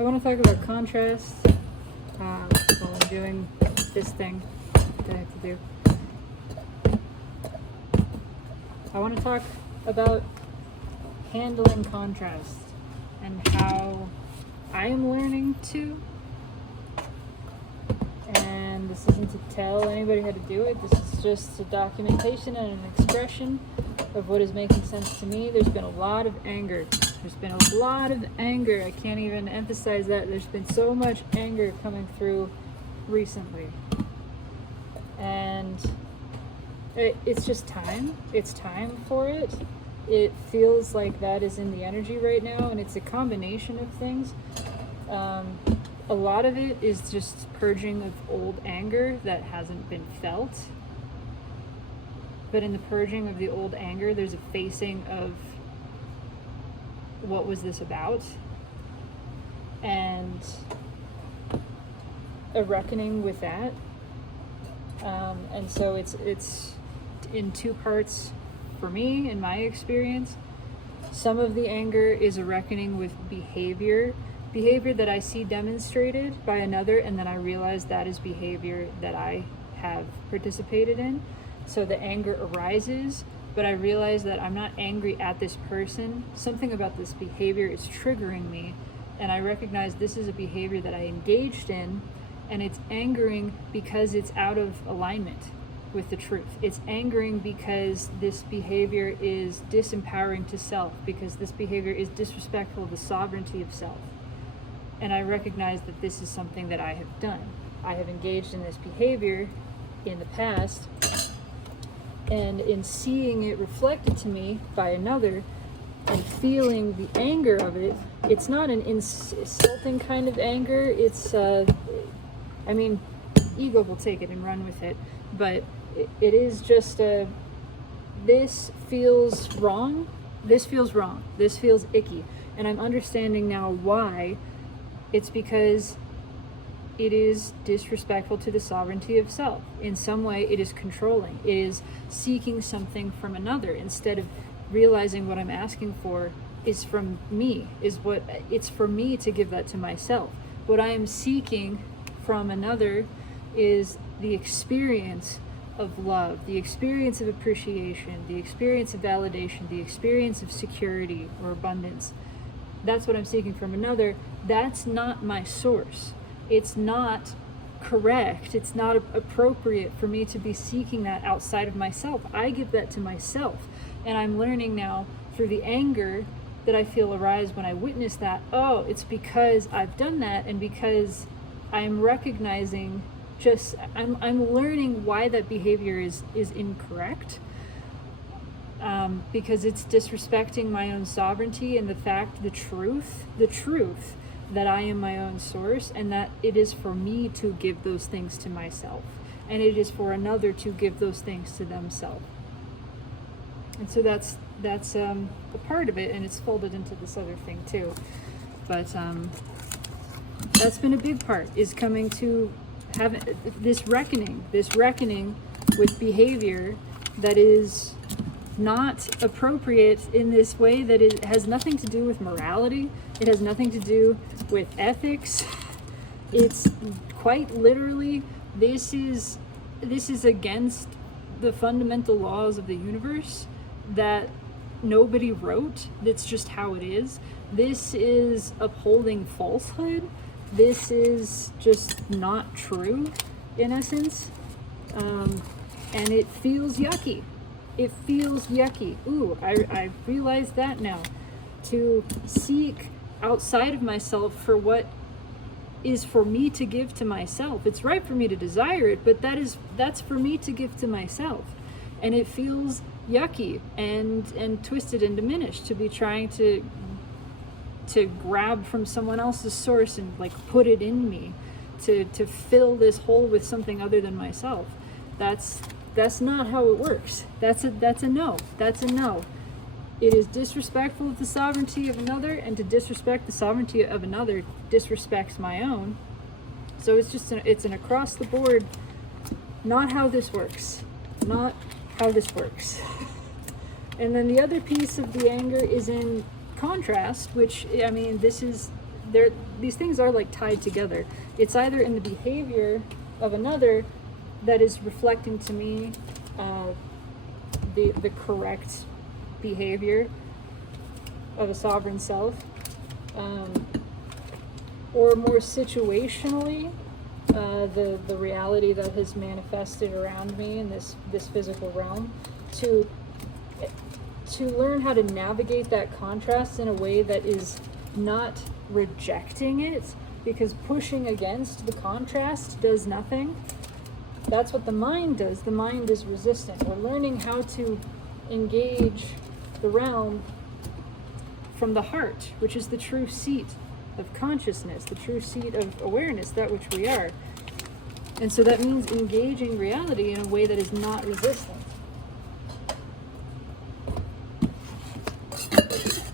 I want to talk about contrast while I'm doing this thing that I have to do. I want to talk about handling contrast and how I am learning to. And this isn't to tell anybody how to do it. This is just a documentation and an expression of what is making sense to me. There's been a lot of anger. There's been a lot of anger. I can't even emphasize that. There's been so much anger coming through recently. And it's just time. It's time for it. It feels like that is in the energy right now, and it's a combination of things. A lot of it is just purging of old anger that hasn't been felt. But in the purging of the old anger, there's a facing of what was this about, and a reckoning with that. And so it's in two parts for me, in my experience. Some of the anger is a reckoning with behavior that I see demonstrated by another, and then I realize that is behavior that I have participated in. So the anger arises, but I realize that I'm not angry at this person. Something about this behavior is triggering me, and I recognize this is a behavior that I engaged in, and it's angering because it's out of alignment with the truth. It's angering because this behavior is disempowering to self, because this behavior is disrespectful of the sovereignty of self. And I recognize that this is something that I have done. I have engaged in this behavior in the past, and in seeing it reflected to me by another and feeling the anger of it, it's not an insulting kind of anger. It's, ego will take it and run with it, but it is just this feels wrong. This feels wrong. This feels icky. And I'm understanding now why. It's because it is disrespectful to the sovereignty of self. In some way, it is controlling. It is seeking something from another instead of realizing what I'm asking for is from me, it's for me to give that to myself. What I am seeking from another is the experience of love, the experience of appreciation, the experience of validation, the experience of security or abundance. That's what I'm seeking from another. That's not my source. It's not correct. It's not appropriate for me to be seeking that outside of myself. I give that to myself. And I'm learning now through the anger that I feel arise when I witness that, oh, it's because I've done that, and because I'm recognizing I'm learning why that behavior is incorrect. Because it's disrespecting my own sovereignty and the truth that I am my own source, and that it is for me to give those things to myself, and it is for another to give those things to themselves. And so that's a part of it, and it's folded into this other thing too. But that's been a big part, is coming to have this reckoning with behavior that is not appropriate in this way, that it has nothing to do with morality. It has nothing to do with ethics. It's quite literally, this is against the fundamental laws of the universe that nobody wrote. That's just how it is. This is upholding falsehood. This is just not true in essence. And it feels yucky. It feels yucky. Ooh, I realize that now. To seek outside of myself for what is for me to give to myself. It's right for me to desire it, but that's for me to give to myself. And it feels yucky and twisted and diminished to be trying to grab from someone else's source and like put it in me to fill this hole with something other than myself. That's not how it works. That's a no. That's a no. It is disrespectful of the sovereignty of another, and to disrespect the sovereignty of another disrespects my own. So it's an across the board, not how this works. Not how this works. And then the other piece of the anger is in contrast, which, I mean, this is these things are like tied together. It's either in the behavior of another that is reflecting to me the correct behavior of a sovereign self, or more situationally, the reality that has manifested around me in this physical realm, to learn how to navigate that contrast in a way that is not rejecting it, because pushing against the contrast does nothing. That's what the mind does. The mind is resistant. We're learning how to engage the realm from the heart, which is the true seat of consciousness, the true seat of awareness, that which we are. And so that means engaging reality in a way that is not resistant.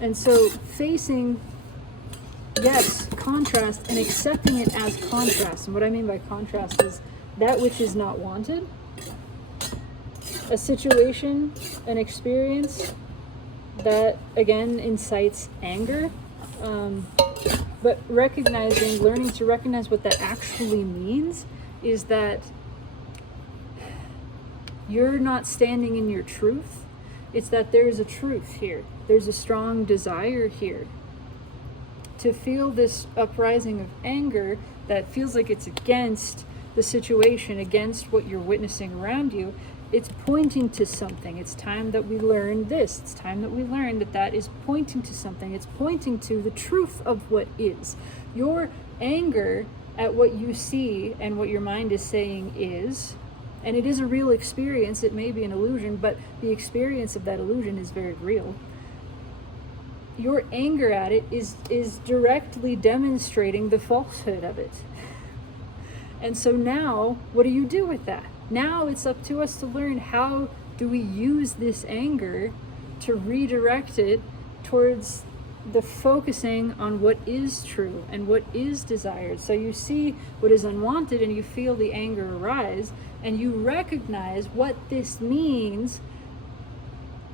And so facing, yes, contrast, and accepting it as contrast. And what I mean by contrast is that which is not wanted, a situation, an experience that, again, incites anger, but learning to recognize what that actually means is that you're not standing in your truth. It's that there's a truth here. There's a strong desire here to feel this uprising of anger that feels like it's against the situation, against what you're witnessing around you. It's pointing to something. It's time that we learn this. It's time that we learn that is pointing to something. It's pointing to the truth of what is. Your anger at what you see and what your mind is saying is, and it is a real experience. It may be an illusion, but the experience of that illusion is very real. Your anger at it is directly demonstrating the falsehood of it. And so now, what do you do with that? Now it's up to us to learn, how do we use this anger to redirect it towards the focusing on what is true and what is desired. So you see what is unwanted and you feel the anger arise, and you recognize what this means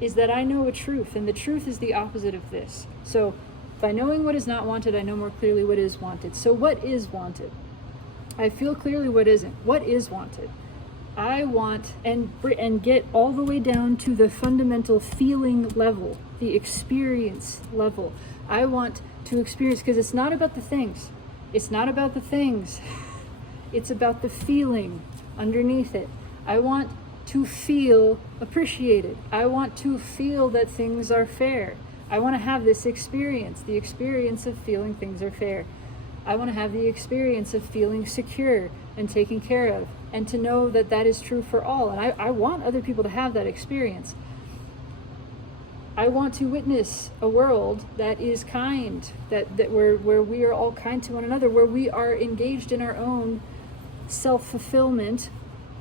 is that I know a truth, and the truth is the opposite of this. So by knowing what is not wanted, I know more clearly what is wanted. So what is wanted? I feel clearly what isn't. What is wanted? I want, and get all the way down to the fundamental feeling level, the experience level. I want to experience, because it's not about the things. It's not about the things. It's about the feeling underneath it. I want to feel appreciated. I want to feel that things are fair. I want to have this experience, the experience of feeling things are fair. I want to have the experience of feeling secure and taken care of, and to know that that is true for all. And I want other people to have that experience. I want to witness a world that is kind, that where we are all kind to one another, where we are engaged in our own self-fulfillment,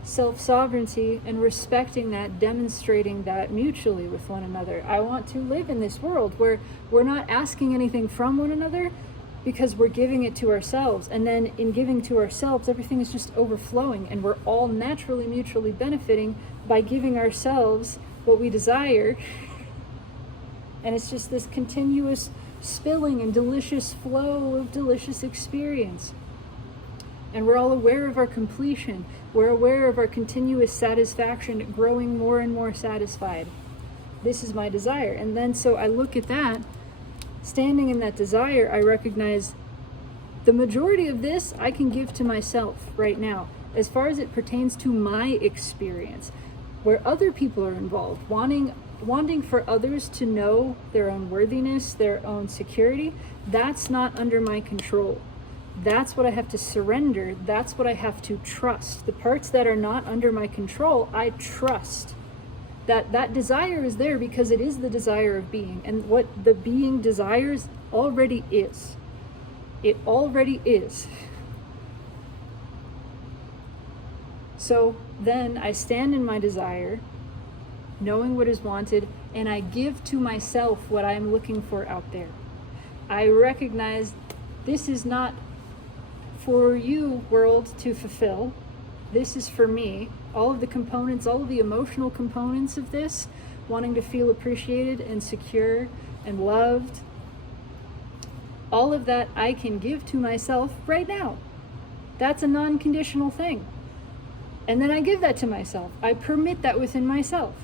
self-sovereignty, and respecting that, demonstrating that mutually with one another. I want to live in this world where we're not asking anything from one another, because we're giving it to ourselves. And then in giving to ourselves, everything is just overflowing, and we're all naturally mutually benefiting by giving ourselves what we desire. And it's just this continuous spilling and delicious flow of delicious experience. And we're all aware of our completion. We're aware of our continuous satisfaction, growing more and more satisfied. This is my desire. And then so I look at that, standing in that desire, I recognize the majority of this I can give to myself right now, as far as it pertains to my experience. Where other people are involved, wanting for others to know their own worthiness, their own security, that's not under my control. That's what I have to surrender. That's what I have to trust. The parts that are not under my control, I trust. That desire is there because it is the desire of being, and what the being desires already is. It already is. So then I stand in my desire, knowing what is wanted, and I give to myself what I am looking for out there. I recognize this is not for you, world, to fulfill. This is for me. All of the components, all of the emotional components of this, wanting to feel appreciated and secure and loved, All of that I can give to myself right now. That's a non-conditional thing. And then I give that to myself. I permit that within myself.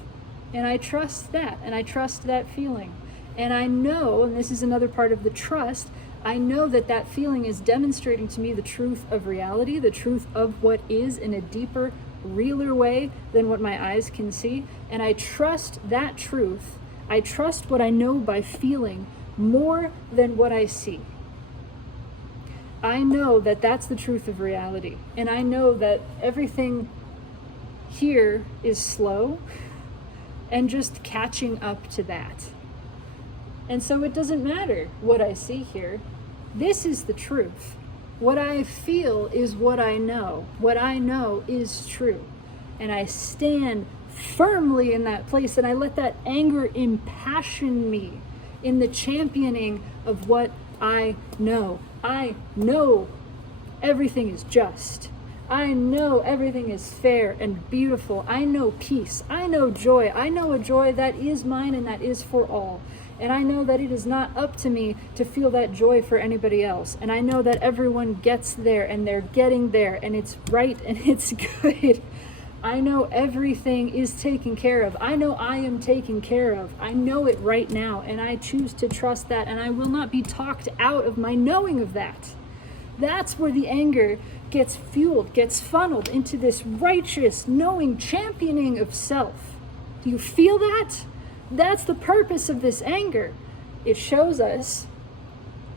And I trust that, and I trust that feeling. And I know, and this is another part of the trust, I know that that feeling is demonstrating to me the truth of reality, the truth of what is in a deeper, realer way than what my eyes can see. And I trust that truth. I trust what I know by feeling more than what I see. I know that that's the truth of reality. And I know that everything here is slow and just catching up to that. And so it doesn't matter what I see here. This is the truth. What I feel is what I know. What I know is true. And I stand firmly in that place, and I let that anger impassion me in the championing of what I know. I know everything is just. I know everything is fair and beautiful. I know peace. I know joy. I know a joy that is mine and that is for all. And I know that it is not up to me to feel that joy for anybody else. And I know that everyone gets there and they're getting there and it's right and it's good. I know everything is taken care of. I know I am taken care of. I know it right now, and I choose to trust that, and I will not be talked out of my knowing of that. That's where the anger gets fueled, gets funneled into this righteous, knowing, championing of self. Do you feel that? That's the purpose of this anger. It shows us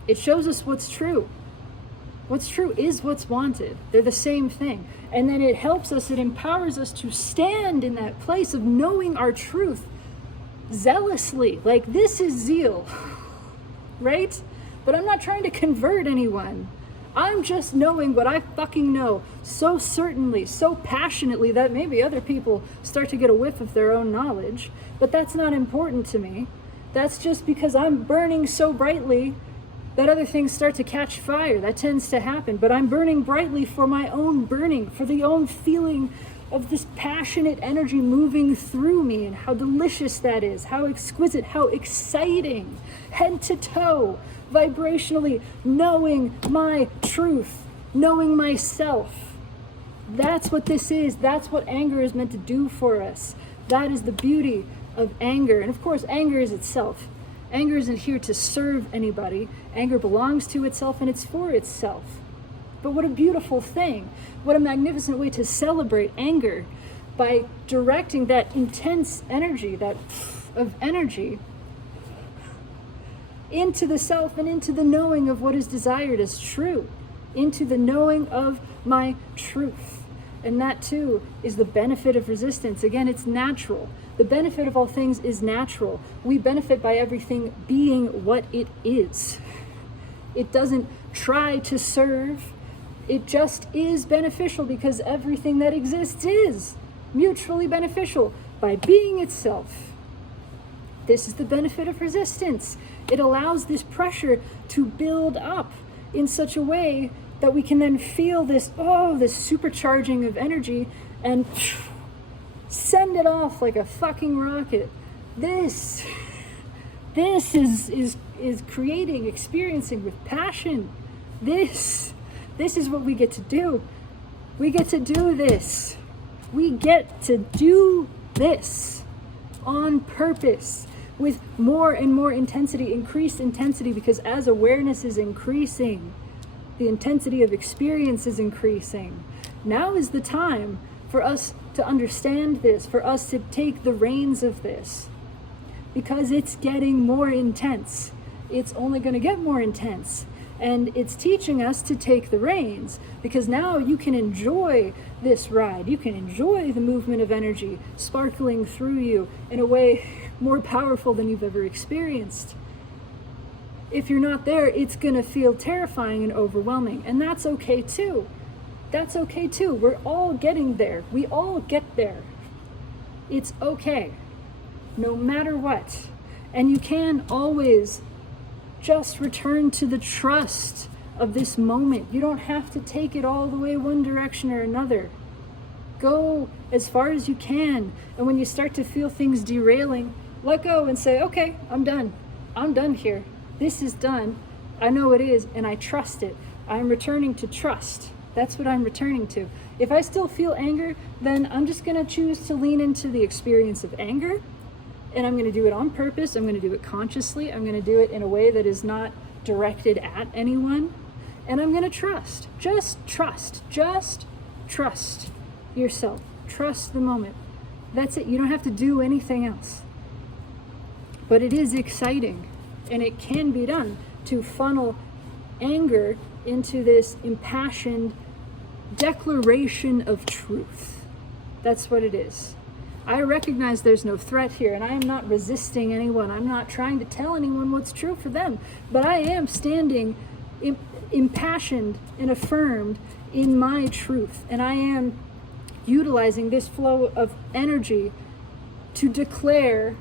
what's true. What's true is what's wanted. They're the same thing. And then it helps us, it empowers us to stand in that place of knowing our truth zealously. Like, this is zeal, right? But I'm not trying to convert anyone. I'm just knowing what I fucking know so certainly, so passionately that maybe other people start to get a whiff of their own knowledge. But that's not important to me. That's just because I'm burning so brightly that other things start to catch fire. That tends to happen. But I'm burning brightly for my own burning, for the own feeling of this passionate energy moving through me, and how delicious that is, how exquisite, how exciting, head to toe, vibrationally, knowing my truth, knowing myself. That's what this is. That's what anger is meant to do for us. That is the beauty of anger. And of course, anger is itself. Anger isn't here to serve anybody. Anger belongs to itself and it's for itself. But what a beautiful thing. What a magnificent way to celebrate anger by directing that intense energy, that of energy, into the self and into the knowing of what is desired as true, into the knowing of my truth. And that too is the benefit of resistance. Again, it's natural. The benefit of all things is natural. We benefit by everything being what it is. It doesn't try to serve. It just is beneficial because everything that exists is mutually beneficial by being itself. This is the benefit of resistance. It allows this pressure to build up in such a way that we can then feel this supercharging of energy and send it off like a fucking rocket. This is creating, experiencing with passion. This is what we get to do. We get to do this. We get to do this on purpose with more and more intensity, increased intensity, because as awareness is increasing, the intensity of experience is increasing. Now is the time for us to understand this, for us to take the reins of this, because it's getting more intense. It's only going to get more intense. And it's teaching us to take the reins, because now you can enjoy this ride. You can enjoy the movement of energy sparkling through you in a way more powerful than you've ever experienced. If you're not there, it's going to feel terrifying and overwhelming. And that's okay too. That's okay too. We're all getting there. We all get there. It's okay, no matter what. And you can always just return to the trust of this moment. You don't have to take it all the way one direction or another. Go as far as you can. And when you start to feel things derailing, let go and say, okay, I'm done. I'm done here. This is done. I know it is, and I trust it. I'm returning to trust. That's what I'm returning to. If I still feel anger, then I'm just going to choose to lean into the experience of anger, and I'm going to do it on purpose. I'm going to do it consciously. I'm going to do it in a way that is not directed at anyone, and I'm going to trust. Just trust. Just trust yourself. Trust the moment. That's it. You don't have to do anything else. But it is exciting, and it can be done to funnel anger into this impassioned declaration of truth. That's what it is. I recognize there's no threat here, and I am not resisting anyone. I'm not trying to tell anyone what's true for them, but I am standing impassioned and affirmed in my truth, and I am utilizing this flow of energy to declare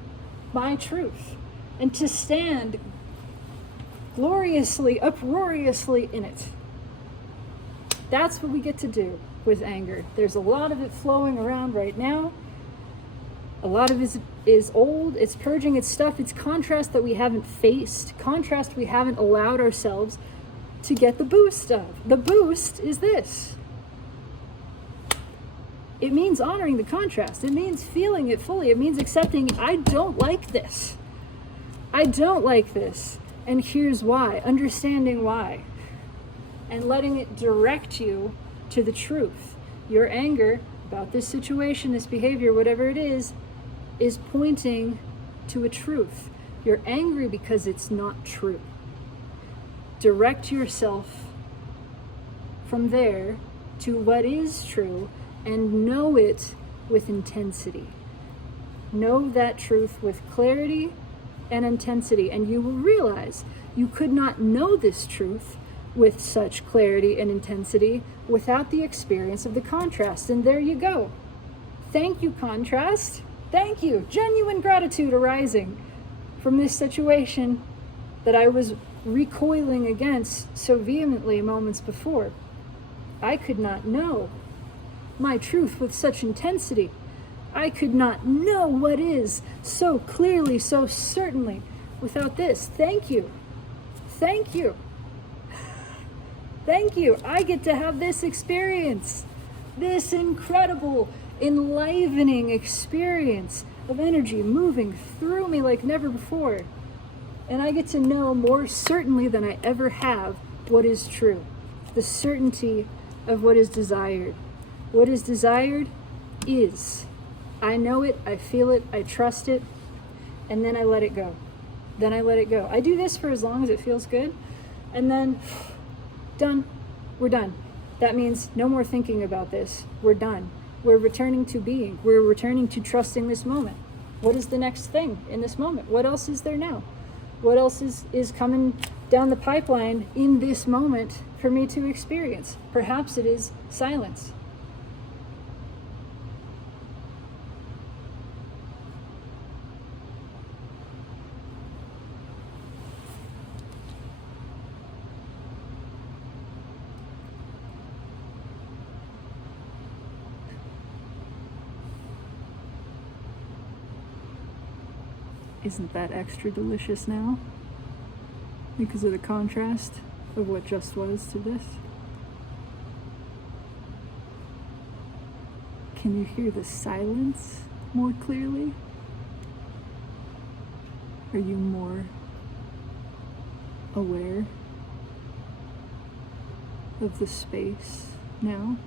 my truth and to stand gloriously, uproariously in it. That's what we get to do with anger. There's a lot of it flowing around right now. A lot of it is old. It's purging its stuff. It's contrast that we haven't faced, contrast we haven't allowed ourselves to get the boost of. The boost is this. It means honoring the contrast. It means feeling it fully. It means accepting, I don't like this. I don't like this. And here's why. Understanding why. And letting it direct you to the truth. Your anger about this situation, this behavior, whatever it is pointing to a truth. You're angry because it's not true. Direct yourself from there to what is true and know it with intensity. Know that truth with clarity and intensity, and you will realize you could not know this truth with such clarity and intensity without the experience of the contrast. And there you go. Thank you, contrast. Thank you. Genuine gratitude arising from this situation that I was recoiling against so vehemently moments before. I could not know my truth with such intensity. I could not know what is so clearly, so certainly without this. Thank you. Thank you. Thank you. I get to have this experience, this incredible, enlivening experience of energy moving through me like never before. And I get to know more certainly than I ever have what is true, the certainty of what is desired. What is desired is. I know it, I feel it, I trust it, and then I let it go. Then I let it go. I do this for as long as it feels good, and then done. We're done. That means no more thinking about this. We're done. We're returning to being. We're returning to trusting this moment. What is the next thing in this moment? What else is there now? What else is coming down the pipeline in this moment for me to experience? Perhaps it is silence. Isn't that extra delicious now? Because of the contrast of what just was to this? Can you hear the silence more clearly? Are you more aware of the space now?